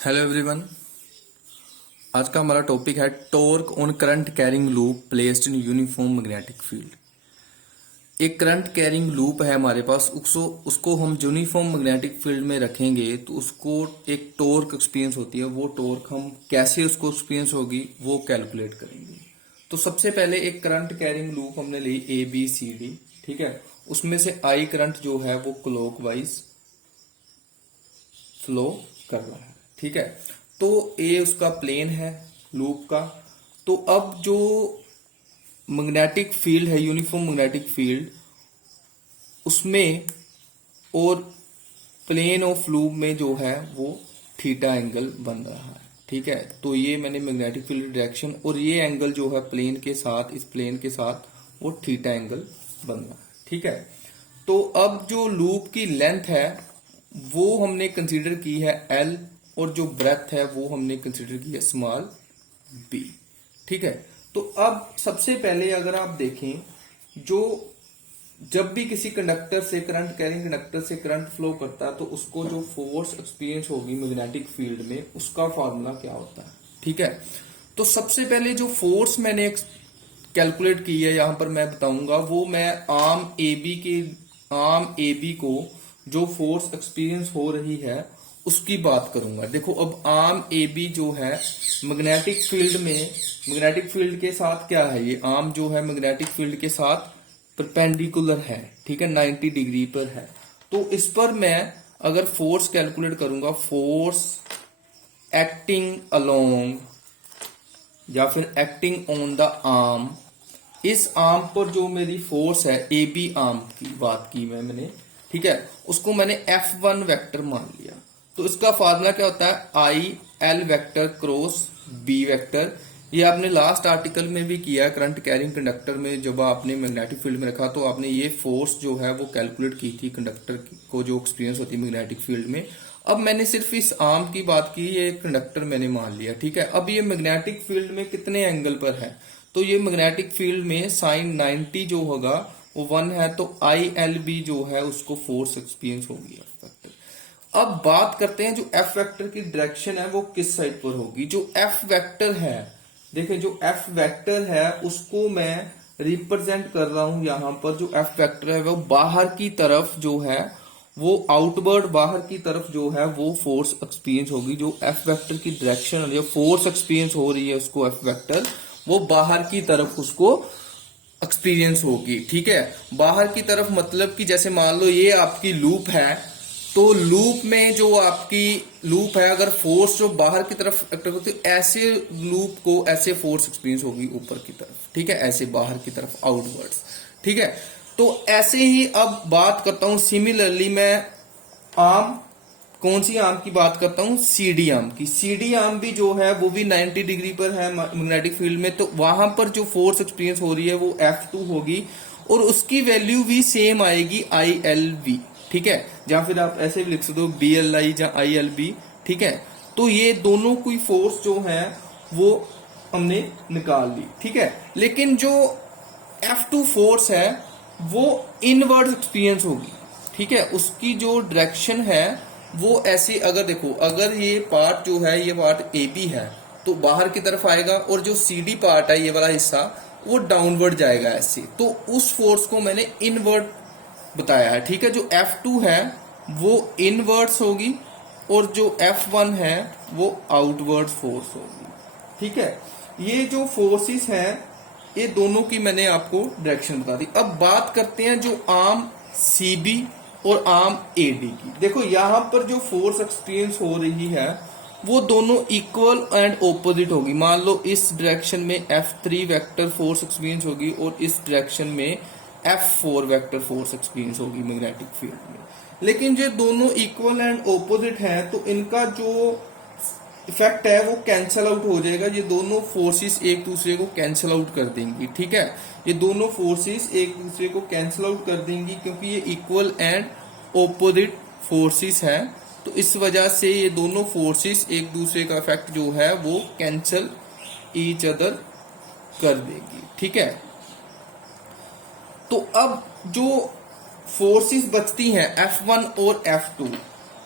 Hello everyone. आज का हमारा टॉपिक है torque on current carrying loop placed in uniform magnetic field. एक करंट कैरिंग लूप है हमारे पास, उसको हम यूनिफॉर्म मैग्नेटिक फील्ड में रखेंगे तो उसको एक टॉर्क एक्सपीरियंस होती है। वो टॉर्क हम कैसे उसको एक्सपीरियंस होगी वो कैलकुलेट करेंगे। तो सबसे पहले एक करंट कैरिंग लूप हमने ली ए बी सी डी, ठीक है। उसमें से आई करंट जो है वो क्लॉकवाइज फ्लो कर रहा है, ठीक है। तो ए उसका प्लेन है लूप का। तो अब जो मैग्नेटिक फील्ड है, यूनिफॉर्म मैग्नेटिक फील्ड, उसमें और प्लेन ऑफ लूप में जो है वो थीटा एंगल बन रहा है, ठीक है। तो ये मैंने मैग्नेटिक फील्ड डायरेक्शन और ये एंगल जो है प्लेन के साथ, इस प्लेन के साथ वो थीटा एंगल बन रहा है, ठीक है। तो अब जो लूप की लेंथ है वो हमने कंसीडर की है एल, और जो ब्रेथ है वो हमने कंसीडर की है स्मॉल बी, ठीक है। तो अब सबसे पहले अगर आप देखें, जो जब भी किसी कंडक्टर से, करंट कैरिंग कंडक्टर से करंट फ्लो करता है तो उसको जो फोर्स एक्सपीरियंस होगी मैग्नेटिक फील्ड में, उसका फार्मूला क्या होता है, ठीक है। तो सबसे पहले जो फोर्स मैंने कैलकुलेट की है यहां पर मैं बताऊंगा, वो मैं आर्म ए बी को जो फोर्स एक्सपीरियंस हो रही है उसकी बात करूंगा। देखो अब आर्म ए बी जो है मैग्नेटिक फील्ड में, मैग्नेटिक फील्ड के साथ क्या है, ये आर्म जो है मैग्नेटिक फील्ड के साथ परपेंडिकुलर है, ठीक है, 90 डिग्री पर है। तो इस पर मैं अगर फोर्स कैलकुलेट करूंगा, फोर्स एक्टिंग अलोंग या फिर एक्टिंग ऑन द आर्म, इस आर्म पर जो मेरी फोर्स है ए बी आर्म की बात की मैंने, ठीक है, उसको मैंने F1 वेक्टर मान लिया। तो इसका फार्मूला क्या होता है, I L vector cross B vector. ये आपने लास्ट आर्टिकल में भी किया, करंट कैरिंग कंडक्टर में जब आपने मैग्नेटिक फील्ड में रखा तो आपने ये फोर्स जो है वो कैलकुलेट की थी कंडक्टर को जो एक्सपीरियंस होती है मैग्नेटिक फील्ड में। अब मैंने सिर्फ इस आर्म की बात की, ये कंडक्टर मैंने मान लिया, ठीक है। अब ये मैग्नेटिक फील्ड में कितने एंगल पर है, तो ये मैग्नेटिक फील्ड में साइन 90 जो होगा वो 1 है, तो आई एल बी जो है उसको फोर्स एक्सपीरियंस होगी एफ वेक्टर। अब बात करते हैं जो एफ वेक्टर की डायरेक्शन है वो किस साइड पर होगी। जो एफ वेक्टर है, देखें जो एफ वेक्टर है उसको मैं रिप्रेजेंट कर रहा हूं यहां पर। जो एफ वेक्टर है वो बाहर की तरफ जो है वो आउटवर्ड, बाहर की तरफ जो है वो फोर्स एक्सपीरियंस होगी। जो एफ वेक्टर की डायरेक्शन या फोर्स एक्सपीरियंस हो रही है उसको एफ वेक्टर, वो बाहर की तरफ उसको एक्सपीरियंस होगी, ठीक है। बाहर की तरफ मतलब कि जैसे मान लो ये आपकी लूप है, तो लूप में जो आपकी लूप है अगर फोर्स जो बाहर की तरफ एक्ट करती है, ऐसे लूप को ऐसे फोर्स एक्सपीरियंस होगी ऊपर की तरफ, ठीक है, ऐसे बाहर की तरफ आउटवर्ड्स, ठीक है। तो ऐसे ही अब बात करता हूं सिमिलरली मैं आर्म, कौन सी आर्म की बात करता हूं, सीडी आर्म की। सीडी आर्म भी जो है वो भी 90 डिग्री पर है मैग्नेटिक फील्ड में, तो वहां पर जो फोर्स एक्सपीरियंस हो रही है वो F2 होगी और उसकी वैल्यू भी सेम आएगी ILV, ठीक है। या फिर आप ऐसे भी लिख सकते हो BLI या ILB, ठीक है। तो ये दोनों कोई फोर्स जो है वो हमने निकाल ली, ठीक है। लेकिन जो F2 फोर्स है वो इनवर्ड एक्सपीरियंस होगी, ठीक है। उसकी जो डायरेक्शन है वो ऐसे, अगर देखो अगर ये पार्ट जो है ये पार्ट ए बी है तो बाहर की तरफ आएगा, और जो सी डी पार्ट है ये वाला हिस्सा वो डाउनवर्ड जाएगा ऐसे। तो उस फोर्स को मैंने इनवर्ड बताया है, ठीक है। जो F2 है वो इनवर्ड्स होगी और जो F1 है वो आउटवर्ड फोर्स होगी, ठीक है। ये जो फोर्सेस हैं ये दोनों की मैंने आपको डायरेक्शन बता दी। अब बात करते हैं जो आर्म CB और आर्म AD की। देखो यहां पर जो फोर्स एक्सपीरियंस हो रही है वो दोनों इक्वल एंड ऑपोजिट होगी। मान लो इस डायरेक्शन में F3 वेक्टर फोर्स एक्सपीरियंस होगी और इस डायरेक्शन में F4 वेक्टर फोर्स एक्सपीरियंस होगी मैग्नेटिक फील्ड में। लेकिन जो दोनों इक्वल एंड ऑपोजिट हैं तो इनका जो इफेक्ट है वो कैंसल आउट हो जाएगा। ये दोनों फोर्सेस एक दूसरे को कैंसल आउट कर देंगी, ठीक है। ये दोनों फोर्सेस एक दूसरे को कैंसल आउट कर देंगी क्योंकि ये इक्वल एंड ऑपोजिट फोर्सेस हैं। तो इस वजह से ये दोनों फोर्सेस एक दूसरे का इफेक्ट जो है वो कैंसल ईच अदर कर देगी, ठीक है। तो अब जो फोर्सेस बचती हैं F1 और F2,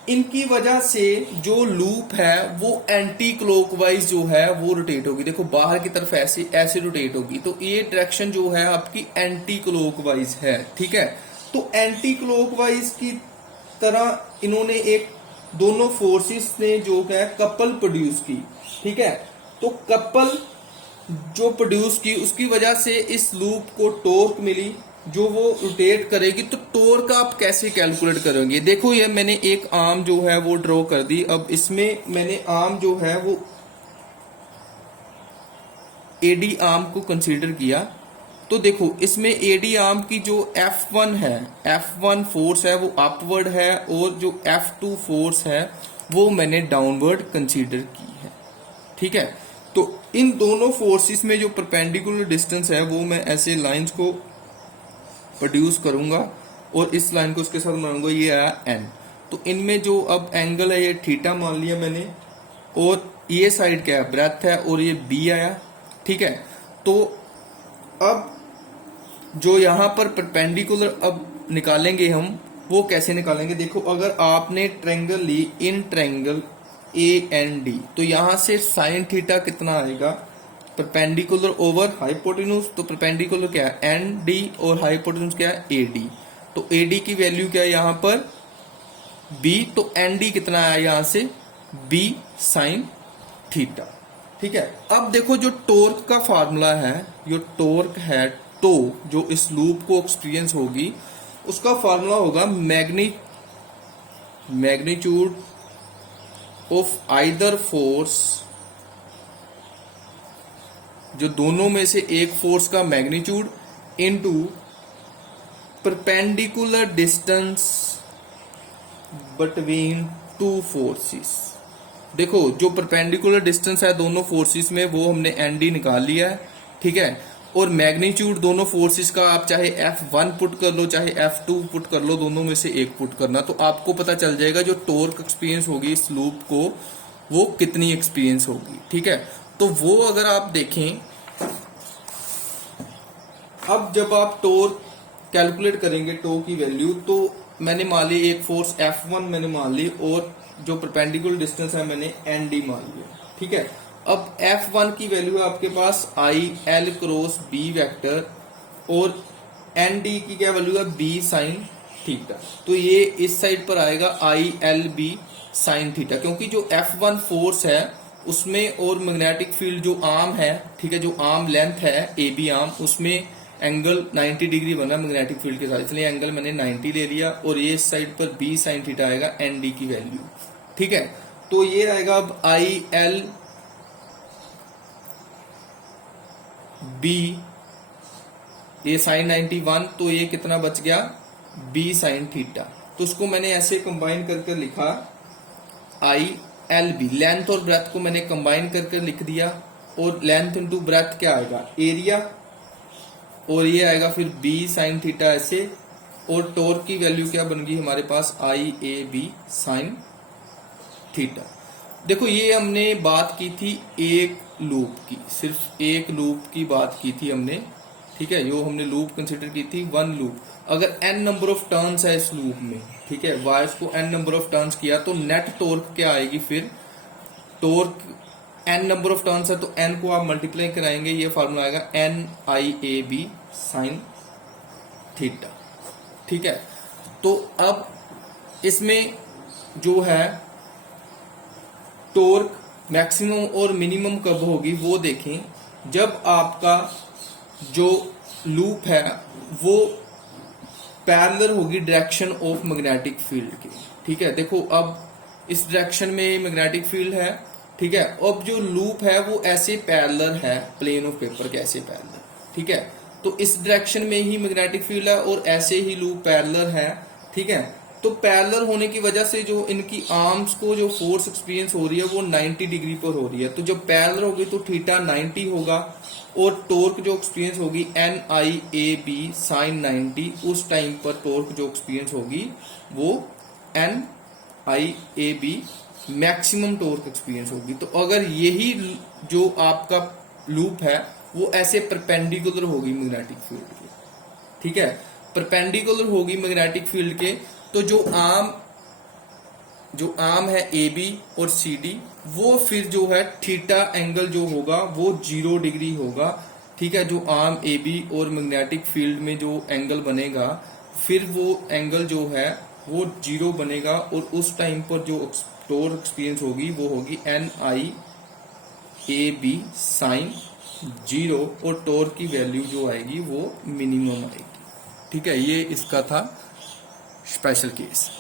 इनकी वजह से जो लूप है वो एंटी क्लॉकवाइज जो है वो रोटेट होगी। देखो बाहर की तरफ ऐसे ऐसे रोटेट होगी, तो ये डायरेक्शन जो है आपकी एंटी क्लॉकवाइज है। ठीक है, तो एंटी क्लॉकवाइज की तरह इन्होंने एक दोनों फोर्सेस ने जो है कपल प्रोड्यूस की। ठीक है, तो कपल जो प्रोड्यूस की उसकी वजह से इस लूप को टॉर्क मिली जो वो रोटेट करेगी। तो टॉर्क आप कैसे कैलकुलेट करोगे? देखो ये मैंने एक आर्म जो है वो ड्रॉ कर दी। अब इसमें मैंने आर्म जो है वो एडी आर्म को कंसीडर किया। तो देखो इसमें एडी आर्म की जो F1 है, F1 फोर्स है वो अपवर्ड है, और जो F2 फोर्स है वो मैंने डाउनवर्ड कंसीडर की है। ठीक है, तो इन दोनों फोर्सेस में जो परपेंडिकुलर डिस्टेंस है वो मैं ऐसे लाइंस को प्रोड्यूस करूंगा और इस लाइन को उसके साथ बनाऊंगा, ये आया n। तो इनमें जो अब एंगल है ये थीटा मान लिया मैंने, और ये साइड क्या है, ब्रेथ है, और ये b आया। ठीक है, तो अब जो यहां पर परपेंडिकुलर अब निकालेंगे हम, वो कैसे निकालेंगे? देखो अगर आपने ट्रायंगल ली इन ट्रायंगल AND, तो यहां से साइन थीटा कितना आएगा, परपेंडिकुलर ओवर हाइपोटेन्यूज। तो परपेंडिकुलर क्या है ND और हाइपोटेन्यूज क्या है AD। तो AD की वैल्यू क्या है यहाँ पर B, तो ND कितना आया यहाँ से B साइन थीटा। ठीक है, अब देखो जो टॉर्क का फार्मूला है, जो टॉर्क है टो जो इस लूप को एक्सपीरियंस होगी उसका फार्मूला होगा मैग्नीट्यूड ऑफ आइदर फोर्स, जो दोनों में से एक फोर्स का magnitude into perpendicular distance between two forces. देखो जो परपेंडिकुलर डिस्टेंस है दोनों फोर्सेस में वो हमने ND निकाल लिया है। ठीक है, और मैग्नीट्यूड दोनों फोर्सेस का आप चाहे F1 पुट कर लो चाहे F2 पुट कर लो, दोनों में से एक पुट करना, तो आपको पता चल जाएगा जो टॉर्क एक्सपीरियंस होगी इस लूप को वो कितनी एक्सपीरियंस होगी। ठीक है, तो वो अगर आप देखें, अब जब आप टॉर्क कैलकुलेट करेंगे टो की वैल्यू, तो मैंने मान ली एक फोर्स F1 मैंने मान ली और जो परपेंडिकुलर डिस्टेंस है मैंने ND मान लिया। ठीक है, अब F1 की वैल्यू है आपके पास IL क्रॉस B वेक्टर, और ND की क्या वैल्यू है B साइन थीटा। तो ये इस साइड पर आएगा ILB साइन थीटा, क्योंकि जो F1 फोर्स है उसमें और मैग्नेटिक फील्ड जो आर्म है, ठीक है, जो आर्म लेंथ है AB आर्म, उसमें एंगल 90 डिग्री बना मैग्नेटिक फील्ड के साथ, इसलिए एंगल मैंने 90 ले लिया, और ये इस साइड पर B साइन थीटा आएगा ND की वैल्यू। ठीक है, तो ये आएगा अब ILB, ये साइन 91, तो ये कितना बच गया B साइन थीटा। तो उसको मैंने ऐसे कंबाइन करके लिखा ILB, लेंथ और ब्रेथ को मैंने कंबाइन करके लिख दिया, और लेंथ इंटू ब्रेथ क्या आएगा एरिया, और ये आएगा फिर B साइन थीटा ऐसे, और टॉर्क की वैल्यू क्या बन गई हमारे पास IAB साइन थीटा। देखो ये हमने बात की थी एक लूप की, सिर्फ एक लूप की बात की थी हमने। ठीक है, जो हमने लूप कंसिडर की थी वन लूप। अगर n नंबर ऑफ टर्न्स है इस लूप में, ठीक है, वायर्स को n नंबर ऑफ टर्न्स किया, तो नेट टॉर्क क्या आएगी फिर, torque n number of turns है तो n को आप मल्टीप्लाई कराएंगे, ये फार्मूला आएगा NIAB साइन थीटा। ठीक है, तो अब इसमें जो है टॉर्क मैक्सिमम और मिनिमम कब होगी वो देखें, जब आपका जो लूप है वो पैरेलल होगी डायरेक्शन ऑफ मैग्नेटिक फील्ड के। ठीक है, देखो अब इस डायरेक्शन में मैग्नेटिक फील्ड है। ठीक है, अब जो लूप है वो ऐसे पैरेलल है प्लेन ऑफ पेपर के, ऐसे पैरेलल। ठीक है, तो इस डायरेक्शन में ही मैग्नेटिक फील्ड है और ऐसे ही लूप पैरेलल है। ठीक है, तो पैरेलल होने की वजह से जो इनकी आर्म्स को जो फोर्स एक्सपीरियंस हो रही है वो 90 डिग्री पर हो रही है। तो जब पैरेलल होगी तो थीटा 90 होगा, और टॉर्क जो एक्सपीरियंस होगी NIAB साइन 90, उस टाइम पर टॉर्क जो एक्सपीरियंस होगी वो NIAB मैक्सिमम टॉर्क एक्सपीरियंस होगी। तो अगर यही जो आपका लूप है वो ऐसे परपेंडिकुलर होगी मैग्नेटिक फील्ड के, ठीक है, परपेंडिकुलर होगी मैग्नेटिक फील्ड के, तो जो आर्म जो आर्म है ए बी और सी डी, वो फिर जो है थीटा एंगल जो होगा वो 0 डिग्री होगा। ठीक है, जो आर्म ए बी और मैग्नेटिक फील्ड में जो एंगल बनेगा, फिर वो एंगल जो है वो 0 बनेगा, और उस टाइम पर जो टॉर्क एक्सपीरियंस होगी वो होगी N I A B sine 0, और टॉर्क की वैल्यू जो आएगी वो मिनिमम आएगी। ठीक है, ये इसका था स्पेशल केस।